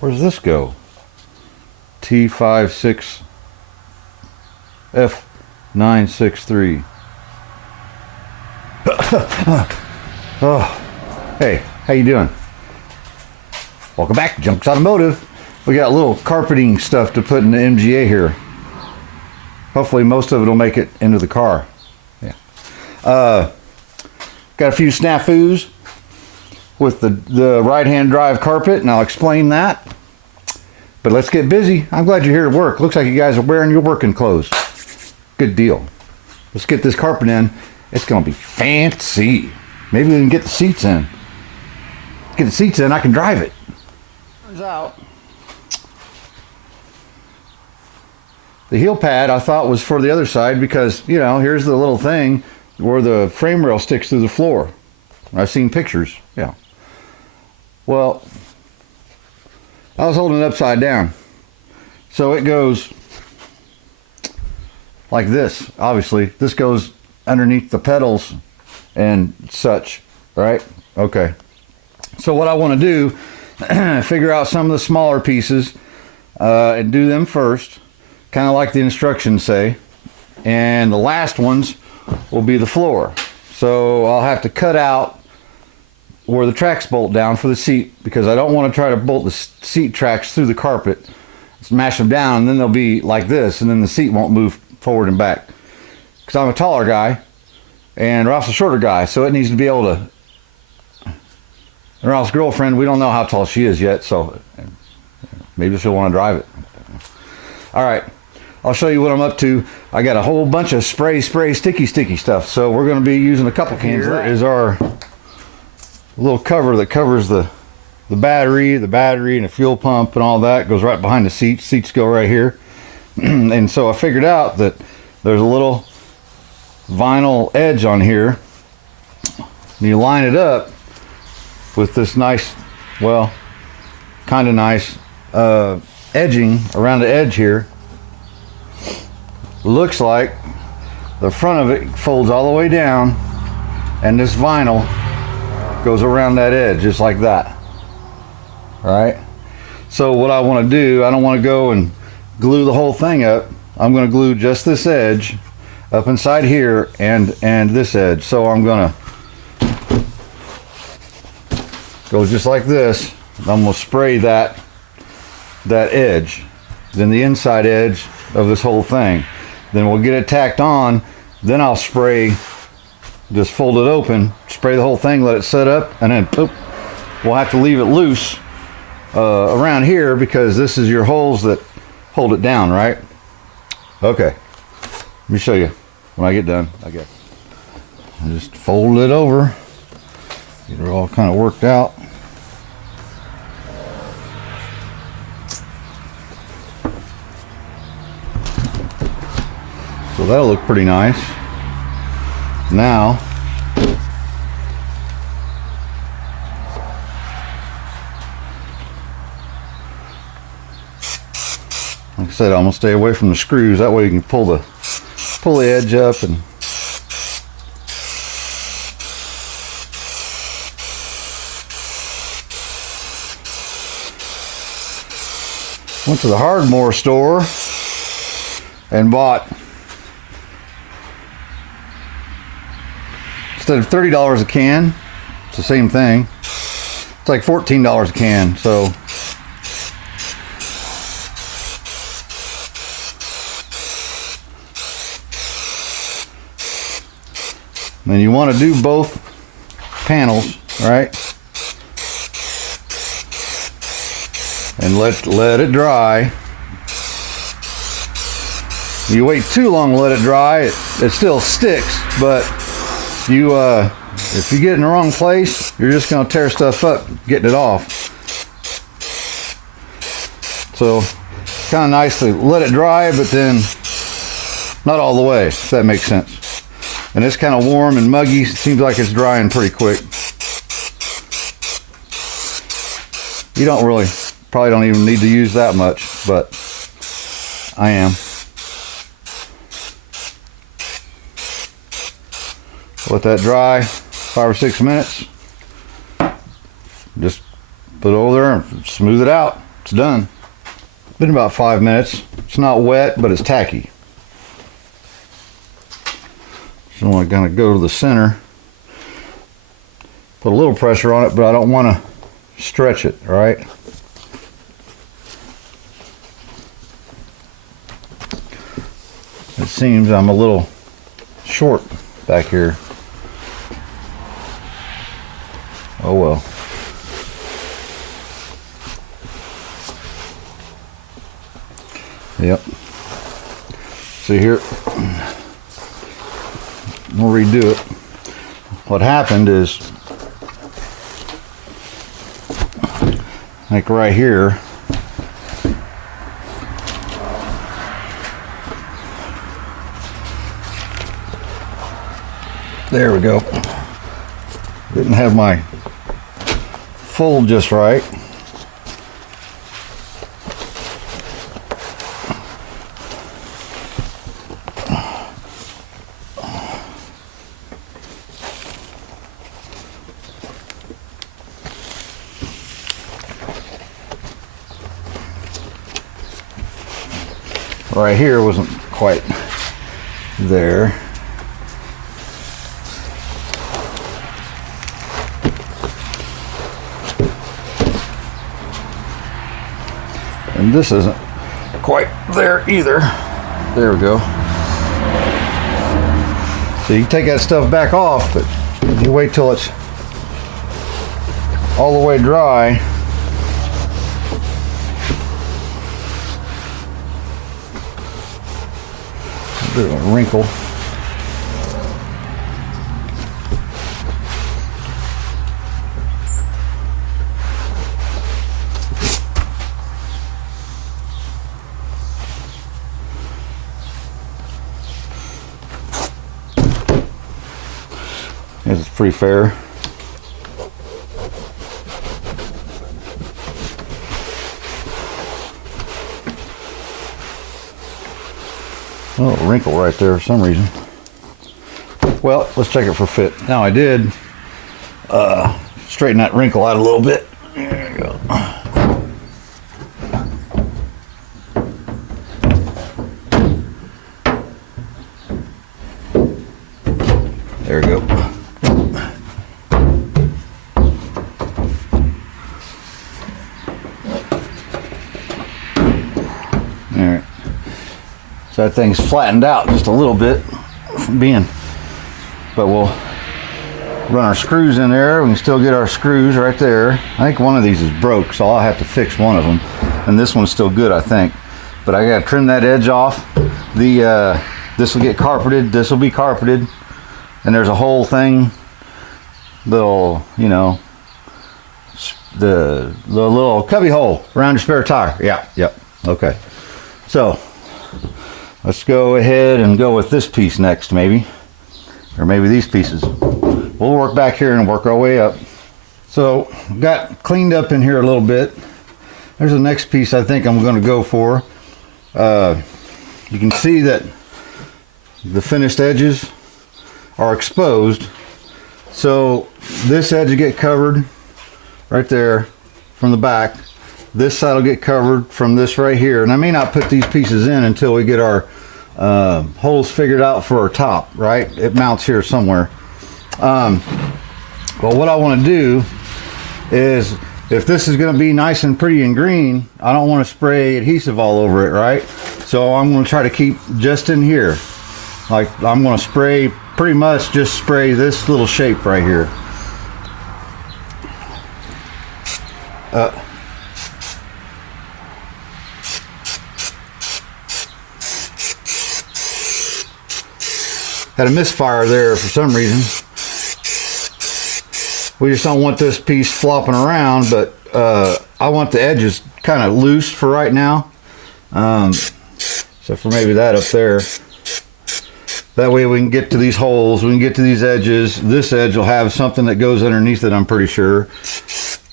Where does this go? T56F963. Oh, hey, how you doing? Welcome back to Junks Automotive. We got a little carpeting stuff to put in the MGA here. Hopefully most of it will make it into the car. Yeah. Got a few snafus with the right-hand drive carpet, and I'll explain that. But let's get busy. I'm glad you're here to work. Looks like you guys are wearing your working clothes. Good deal. Let's get this carpet in. It's going to be fancy. Maybe we can get the seats in. Get the seats in, I can drive it. Turns out, the heel pad I thought was for the other side because, you know, here's the little thing where the frame rail sticks through the floor. I've seen pictures, yeah. Well, I was holding it upside down. So it goes like this, obviously. This goes underneath the pedals and such, right? Okay. So what I want to do, figure out some of the smaller pieces and do them first, kind of like the instructions say. And the last ones will be the floor. So I'll have to cut out where the tracks bolt down for the seat because I don't want to try to bolt the seat tracks through the carpet, smash them down, and then they'll be like this, and then the seat won't move forward and back. Because I'm a taller guy, and Ralph's a shorter guy, so it needs to be able to. And Ralph's girlfriend, we don't know how tall she is yet, so maybe she'll want to drive it. All right, I'll show you what I'm up to. I got a whole bunch of spray, sticky stuff, so we're going to be using a couple cans. Here is our little cover that covers the battery and the fuel pump and all that. Goes right behind the seats. Seats go right here. And so I figured out that there's a little vinyl edge on here. You line it up with this nice, well, kind of nice edging around the edge here. Looks like the front of it folds all the way down, and this vinyl goes around that edge just like that. All right. So what I want to do, I don't want to go and glue the whole thing up. I'm going to glue just this edge up inside here and this edge. So I'm going to go just like this. I'm going to spray that edge, then the inside edge of this whole thing. Then we'll get it tacked on. Then I'll spray, just fold it open, spray the whole thing, let it set up, and then boop, we'll have to leave it loose around here because this is your holes that hold it down, right? Okay, let me show you when I get done, I guess. I just fold it over, get it all kind of worked out. So that'll look pretty nice. Now, like I said, I'm gonna stay away from the screws. That way you can pull the edge up and went to the hardware store and bought, instead of $30 a can, it's the same thing. It's like $14 a can. So then you want to do both panels, right? And let it dry. You wait too long to let it dry, it still sticks, but you if you get in the wrong place, you're just going to tear stuff up getting it off. So kind of nice to let it dry, but then not all the way, if that makes sense. And it's kind of warm and muggy. It seems like it's drying pretty quick. You probably don't even need to use that much, but I am. Let that dry 5 or 6 minutes. Just put it over there and smooth it out. it's done. Been about 5 minutes. It's not wet, but it's tacky. So I'm going to go to the center. Put a little pressure on it, but I don't want to stretch it, all right? It seems I'm a little short back here. Oh well. Yep. See here, we'll redo it. What happened is, like right here, there we go. Didn't have my fold just right. Right here wasn't quite there. And this isn't quite there either. There we go. So you can take that stuff back off, but you wait till it's all the way dry. A bit of a wrinkle. This is pretty fair. A little wrinkle right there for some reason. Well, let's check it for fit. Now I did straighten that wrinkle out a little bit. There we go. There we go. Alright. So that thing's flattened out just a little bit from being, but we'll run our screws in there. We can still get our screws right there. I think one of these is broke, so I'll have to fix one of them. And this one's still good, I think. But I gotta trim that edge off. This will get carpeted, this will be carpeted. And there's a whole thing, little, you know, the little cubby hole around your spare tire. Yeah, yep, okay. So, let's go ahead and go with this piece next, maybe. Or maybe these pieces. We'll work back here and work our way up. So, got cleaned up in here a little bit. There's the next piece I think I'm going to go for. You can see that the finished edges are exposed. So, this edge will get covered right there from the back. This side will get covered from this right here. And I may not put these pieces in until we get our holes figured out for our top, right? It mounts here somewhere. Well, what I want to do is, if this is going to be nice and pretty and green, I don't want to spray adhesive all over it, right? So I'm going to try to keep just in here. Like, I'm going to spray, pretty much just spray this little shape right here. Had a misfire there for some reason. We just don't want this piece flopping around, but I want the edges kind of loose for right now. Except for maybe that up there. That way we can get to these holes, we can get to these edges. This edge will have something that goes underneath it, I'm pretty sure.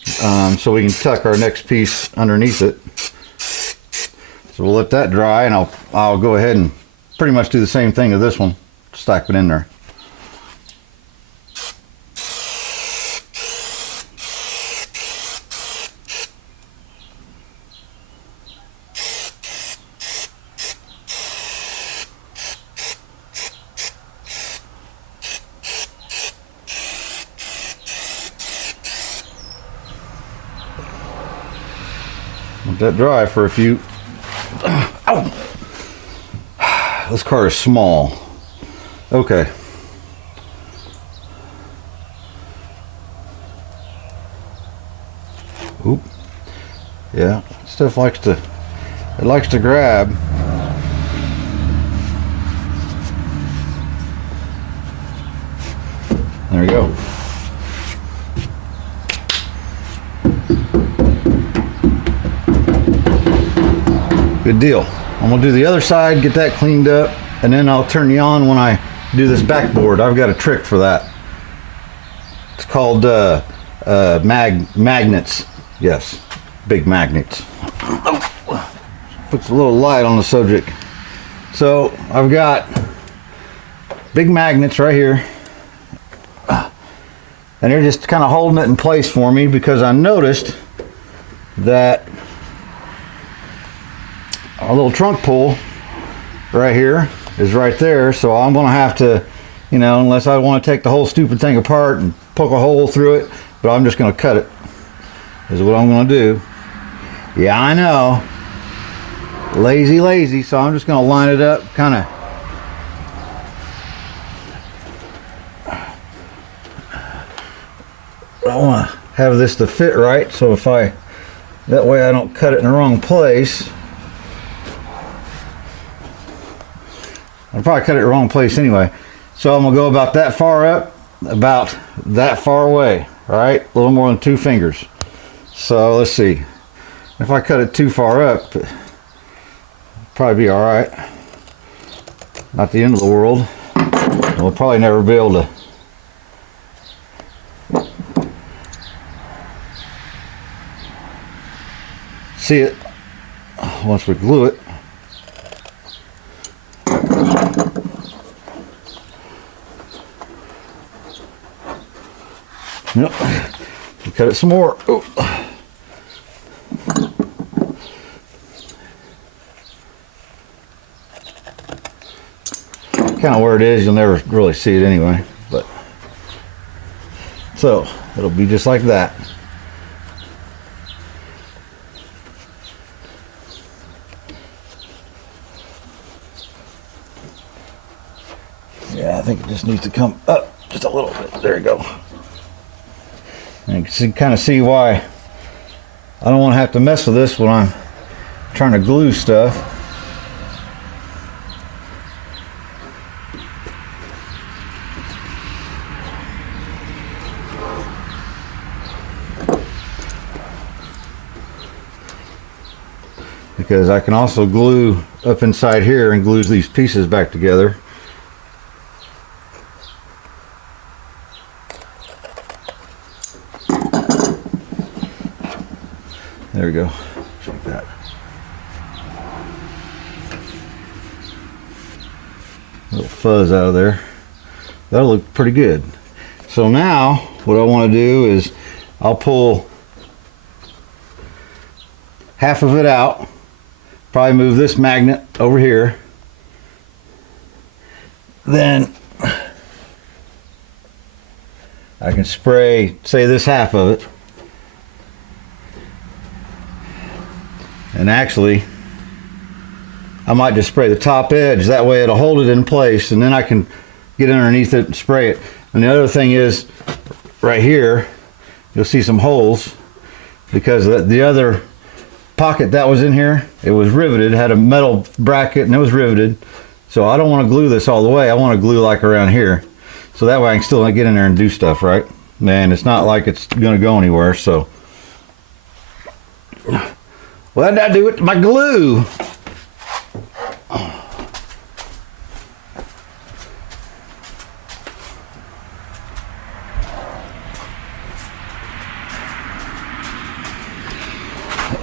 So we can tuck our next piece underneath it. So we'll let that dry, and I'll go ahead and pretty much do the same thing to this one. Stack it in there. Let that dry for a few. Ow! This car is small. Okay. Oop. Yeah, stuff likes to grab. There we go. Good deal. I'm gonna do the other side, get that cleaned up, and then I'll turn you on when I do this backboard. I've got a trick for that. It's called magnets. Yes, big magnets. Puts a little light on the subject. So I've got big magnets right here, and they're just kind of holding it in place for me because I noticed that our little trunk pull right here is right there, so I'm gonna have to, you know, unless I want to take the whole stupid thing apart and poke a hole through it, but I'm just gonna cut it is what I'm gonna do. Yeah, I know, lazy, so I'm just gonna line it up kind of. I want to have this to fit right, so that way I don't cut it in the wrong place. I'll probably cut it in the wrong place anyway. So I'm gonna go about that far up, about that far away, all right? A little more than 2 fingers. So let's see. If I cut it too far up, it'll probably be all right. Not the end of the world. We'll probably never be able to see it once we glue it. Yep. Cut it some more. Oh. Kind of where it is, you'll never really see it anyway, but so it'll be just like that. Yeah, I think it just needs to come up just a little bit. There you go. And you can kind of see why I don't want to have to mess with this when I'm trying to glue stuff. Because I can also glue up inside here and glue these pieces back together. There we go. Just like that. A little fuzz out of there. That'll look pretty good. So now what I want to do is I'll pull half of it out. Probably move this magnet over here. Then I can spray, say, this half of it. And actually, I might just spray the top edge. That way it'll hold it in place, and then I can get underneath it and spray it. And the other thing is, right here, you'll see some holes because the other pocket that was in here, it was riveted, had a metal bracket, and it was riveted. So I don't want to glue this all the way. I want to glue like around here. So that way I can still get in there and do stuff, right? And it's not like it's going to go anywhere, so. What did I do with my glue?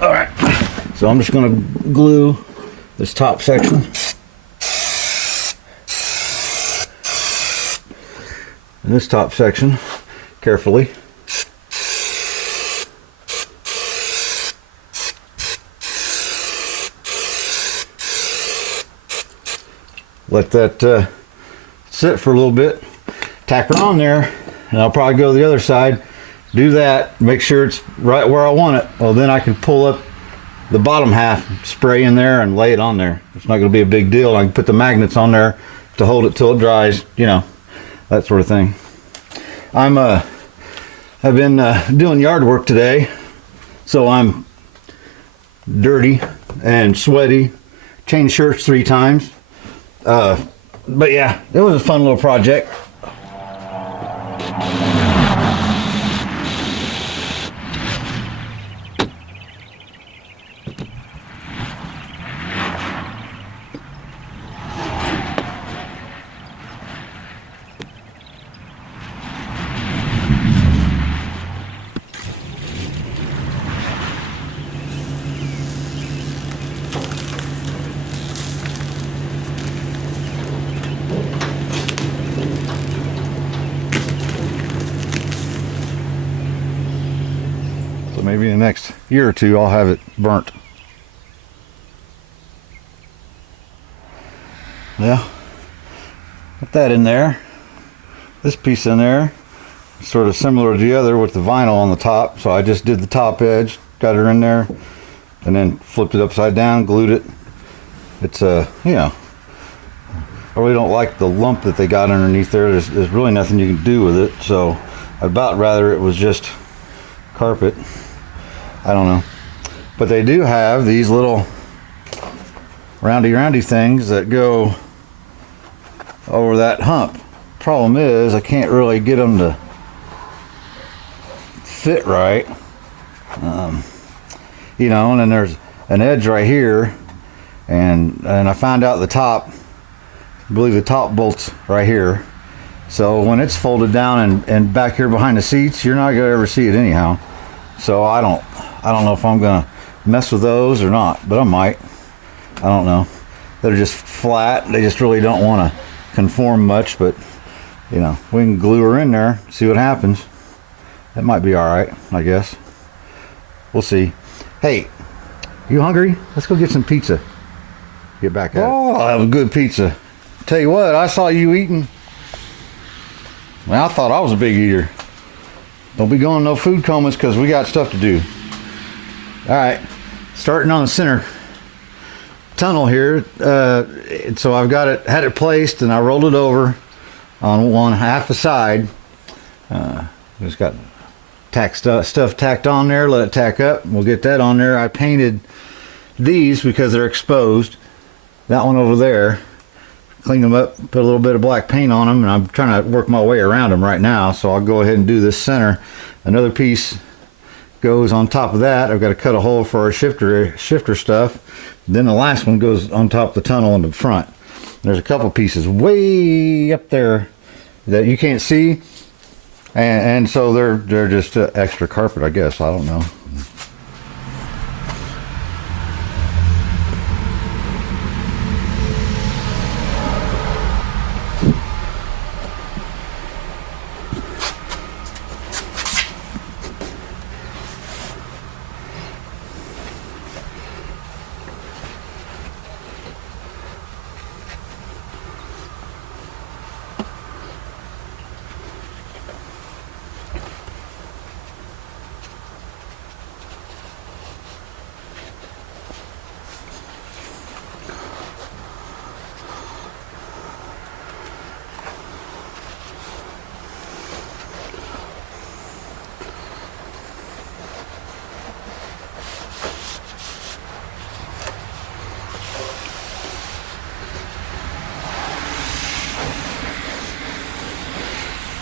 All right, so I'm just going to glue this top section. And this top section carefully. Let that sit for a little bit, tack her on there, and I'll probably go to the other side, do that, make sure it's right where I want it. Well, then I can pull up the bottom half spray in there and lay it on there. It's not going to be a big deal. I can put the magnets on there to hold it till it dries, you know, that sort of thing. I've been doing yard work today, so I'm dirty and sweaty. Changed shirts 3 times. But yeah, it was a fun little project. Maybe in the next year or 2 I'll have it burnt. Yeah, put that in there. This piece in there, sort of similar to the other with the vinyl on the top. So I just did the top edge, got her in there, and then flipped it upside down, glued it. It's you know, I really don't like the lump that they got underneath there. There's really nothing you can do with it. So I'd about rather it was just carpet. I don't know, but they do have these little roundy things that go over that hump. Problem is I can't really get them to fit right, you know, and then there's an edge right here, and I found out the top, I believe the top bolt's right here, so when it's folded down and back here behind the seats, you're not gonna ever see it anyhow. So I don't know if I'm gonna mess with those or not, but I might. I don't know. They're just flat. They just really don't want to conform much, but you know, we can glue her in there, see what happens. That might be all right, I guess. We'll see. Hey, you hungry? Let's go get some pizza. Get back at it. Oh, I'll have a good pizza. Tell you what, I saw you eating. Well, I thought I was a big eater. Don't be going no food comas because we got stuff to do. All right, starting on the center tunnel here. So I've got it, had it placed, and I rolled it over on one half the side. Just got stuff tacked on there. Let it tack up. We'll get that on there. I painted these because they're exposed. That one over there. Clean them up, put a little bit of black paint on them, and I'm trying to work my way around them right now, so I'll go ahead and do this center. Another piece goes on top of that. I've got to cut a hole for our shifter stuff. Then the last one goes on top of the tunnel in the front. There's a couple pieces way up there that you can't see, and so they're just extra carpet, I guess. I don't know.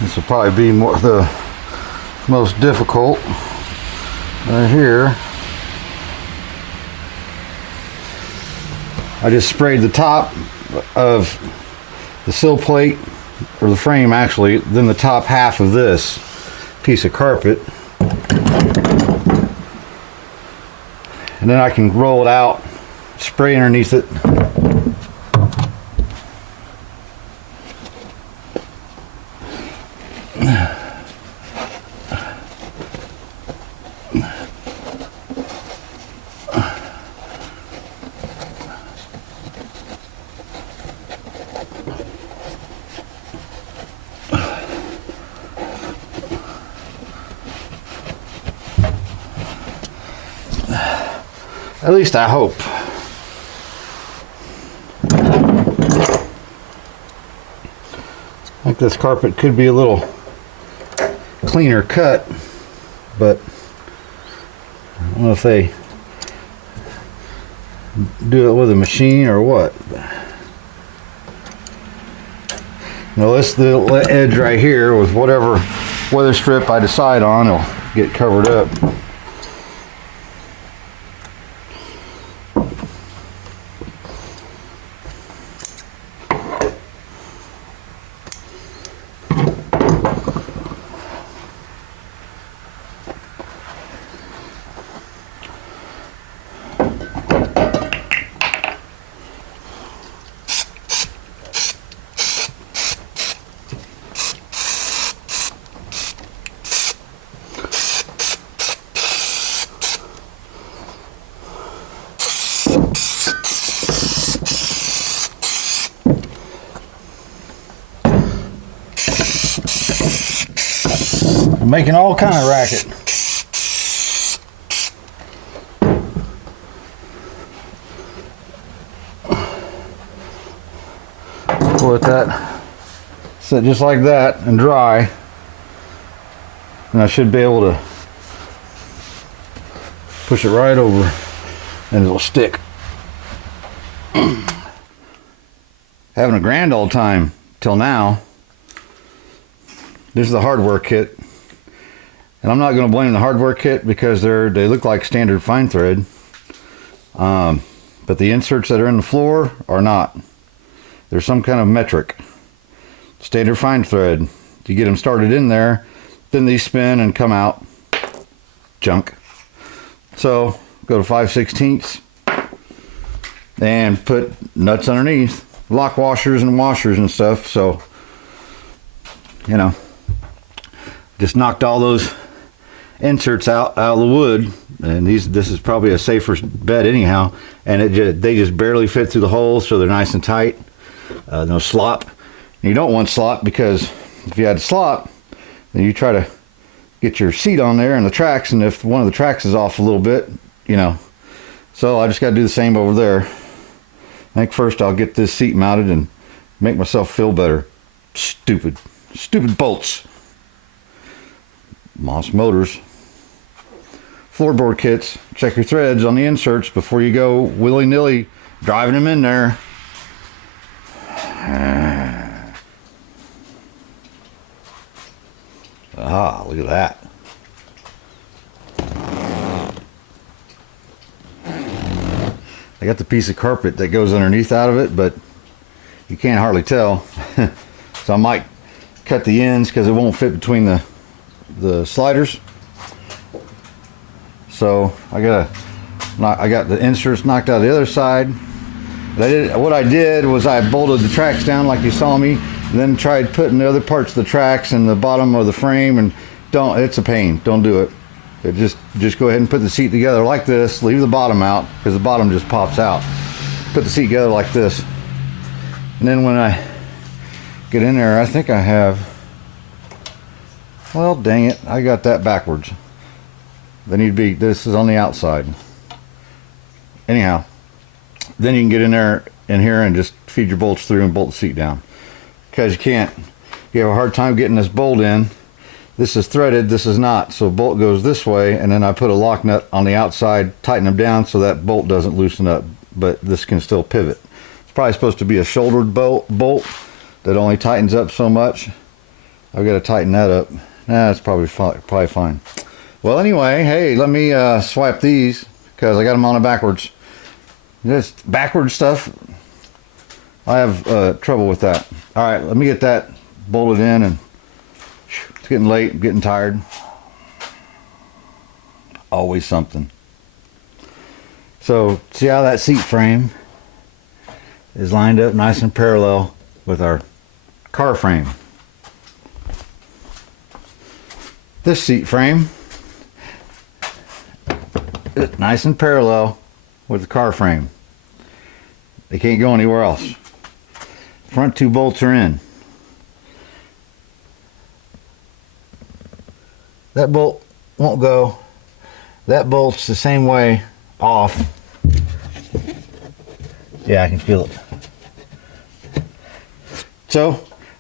This will probably be the most difficult right here. I just sprayed the top of the sill plate, or the frame actually, then the top half of this piece of carpet. And then I can roll it out, spray underneath it. At least I hope. I think this carpet could be a little cleaner cut, but I don't know if they do it with a machine or what. Now this the edge right here with whatever weather strip I decide on will get covered up. I'm making all kind of racket. Let that sit just like that and dry, and I should be able to push it right over and it'll stick. Having a grand old time till now. This is the hardware kit, and I'm not going to blame the hardware kit because they look like standard fine thread, but the inserts that are in the floor are not. There's some kind of metric. Standard fine thread. You get them started in there, then these spin and come out junk. So go to 5/16 and put nuts underneath, lock washers and washers and stuff. So, you know, just knocked all those inserts out of the wood, and this is probably a safer bet anyhow. And they just barely fit through the holes, so they're nice and tight. No slop. And you don't want slop, because if you had slop, then you try to get your seat on there and the tracks, and if one of the tracks is off a little bit, you know. So I just got to do the same over there. I think first I'll get this seat mounted and make myself feel better. Stupid bolts. Moss Motors. Floorboard kits. Check your threads on the inserts before you go willy-nilly driving them in there. Ah, look at that. I got the piece of carpet that goes underneath out of it, but you can't hardly tell. So I might cut the ends because it won't fit between the sliders. So I got the inserts knocked out of the other side. What I did was I bolted the tracks down like you saw me, and then tried putting the other parts of the tracks in the bottom of the frame, and it's a pain. Don't do it. Just go ahead and put the seat together like this. Leave the bottom out because the bottom just pops out. Put the seat together like this, and then when I get in there, I think I have, well, dang it, I got that backwards. They need to be, this is on the outside. Anyhow, then you can get in here and just feed your bolts through and bolt the seat down, because you have a hard time getting this bolt in. This is threaded, this is not, so bolt goes this way, and then I put a lock nut on the outside, tighten them down so that bolt doesn't loosen up, but this can still pivot. It's probably supposed to be a shouldered bolt that only tightens up so much. I've got to tighten that up. That's probably fine. Well, anyway, hey, let me swipe these because I got them on it backwards. Just backwards stuff, I have trouble with that. All right, let me get that bolted in, and it's getting late, I'm getting tired. Always something. So see how that seat frame is lined up nice and parallel with our car frame. This seat frame is nice and parallel with the car frame. They can't go anywhere else. Front two bolts are in. That bolt won't go. That bolt's the same way off. Yeah, I can feel it. So,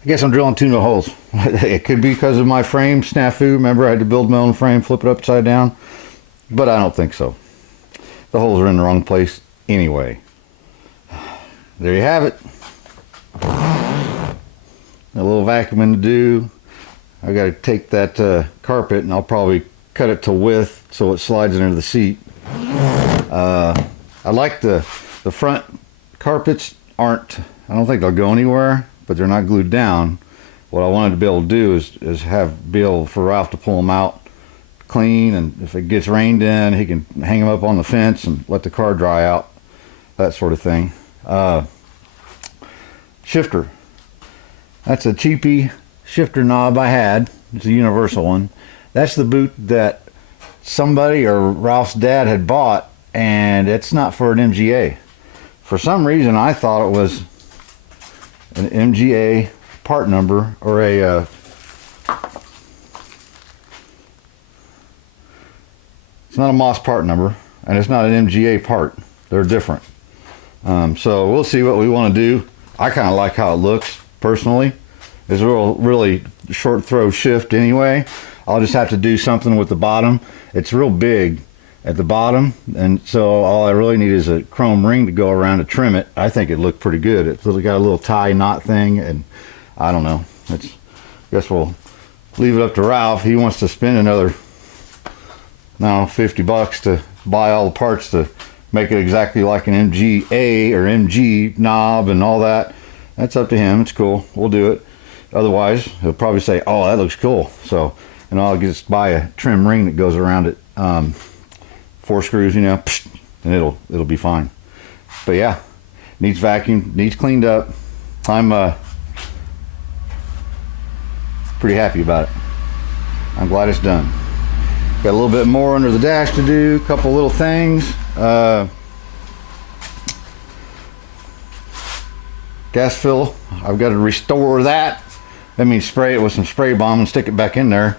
I guess I'm drilling 2 new holes. It could be because of my frame snafu. Remember, I had to build my own frame, flip it upside down. But I don't think so. The holes are in the wrong place anyway. There you have it. A little vacuuming to do. I got to take that carpet and I'll probably cut it to width so it slides into the seat. I like the front carpets aren't, I don't think they'll go anywhere, but they're not glued down. What I wanted to be able to do is be able for Ralph to pull them out clean, and if it gets rained in, he can hang them up on the fence and let the car dry out, that sort of thing. Shifter. That's a cheapy shifter knob I had. It's a universal one. That's the boot that somebody or Ralph's dad had bought, and it's not for an MGA. For some reason, I thought it was an MGA part number or a it's not a Moss part number, and it's not an MGA part. They're different. So we'll see what we want to do. I kind of like how it looks personally. It's a really short throw shift anyway. I'll just have to do something with the bottom. It's real big at the bottom, and so all I really need is a chrome ring to go around to trim it. I think it looked pretty good. It's got a little tie knot thing, and I don't know. I guess we'll leave it up to Ralph. He wants to spend another, no, $50 to buy all the parts to make it exactly like an MGA or MG knob and all that. That's up to him. It's cool. We'll do it. Otherwise, he'll probably say, "Oh, that looks cool." So, and I'll just buy a trim ring that goes around it, 4 screws, and it'll be fine. But yeah, needs vacuum, needs cleaned up. I'm pretty happy about it. I'm glad it's done. Got a little bit more under the dash to do, a couple little things. Gas fill, I've got to restore that. That means spray it with some spray bomb and stick it back in there.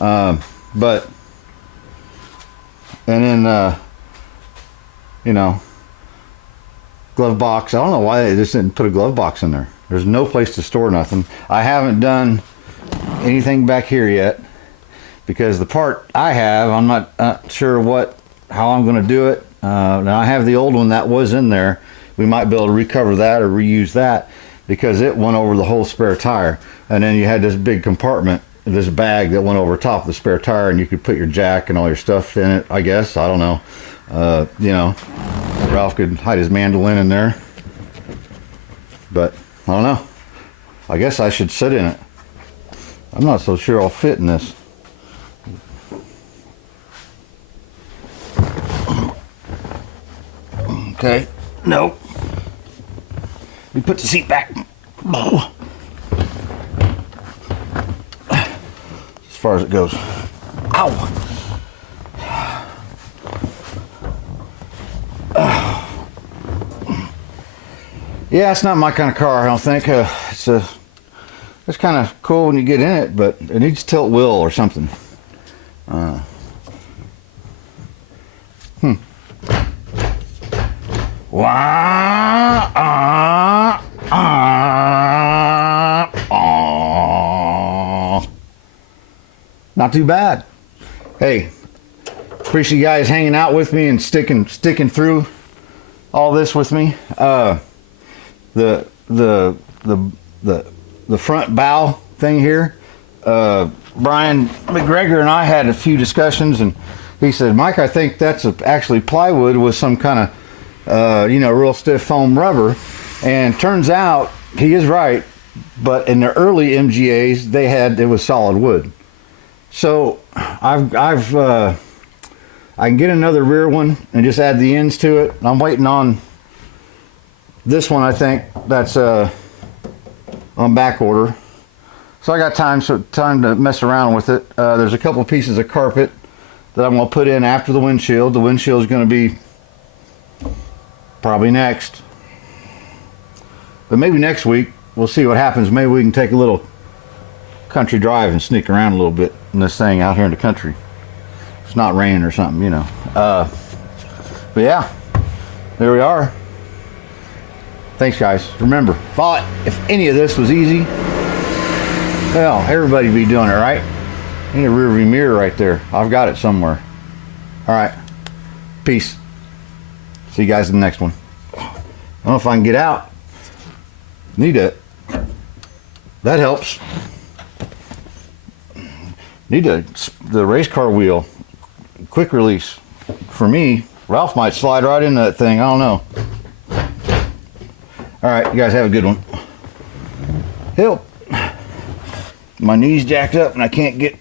And then, glove box. I don't know why they just didn't put a glove box in there. There's no place to store nothing. I haven't done anything back here yet because the part I have, I'm not sure how I'm going to do it. Now I have the old one that was in there. We might be able to recover that or reuse that because it went over the whole spare tire. And then you had this big compartment, this bag that went over top of the spare tire, and you could put your jack and all your stuff in it, I guess. I don't know. Ralph could hide his mandolin in there. But I don't know. I guess I should sit in it. I'm not so sure I'll fit in this. Okay. Nope. We put the seat back. As far as it goes. Ow! Yeah, it's not my kind of car, I don't think. It's kind of cool when you get in it, but it needs tilt wheel or something. Not too bad. Hey, appreciate you guys hanging out with me and sticking through all this with me. The front bow thing here. Brian McGregor and I had a few discussions, and he said, "Mike, I think that's actually plywood with some kind of real stiff foam rubber." And turns out he is right, but in the early MGAs it was solid wood. So I can get another rear one and just add the ends to it. I'm waiting on this one. I think that's on back order, so I got time to mess around with it. There's a couple pieces of carpet that I'm going to put in after the windshield. The windshield is going to be probably next, but maybe next week. We'll see what happens. Maybe we can take a little country drive and sneak around a little bit in this thing out here in the country. It's not raining or something, But yeah, there we are. Thanks, guys. Remember, if any of this was easy, well, everybody would be doing it, right? I need a rear view mirror right there. I've got it somewhere. All right. Peace. See you guys in the next one. I don't know if I can get out. Need it. That helps. Need the race car wheel. Quick release. For me, Ralph might slide right into that thing. I don't know. All right, you guys have a good one. Help. My knee's jacked up and I can't get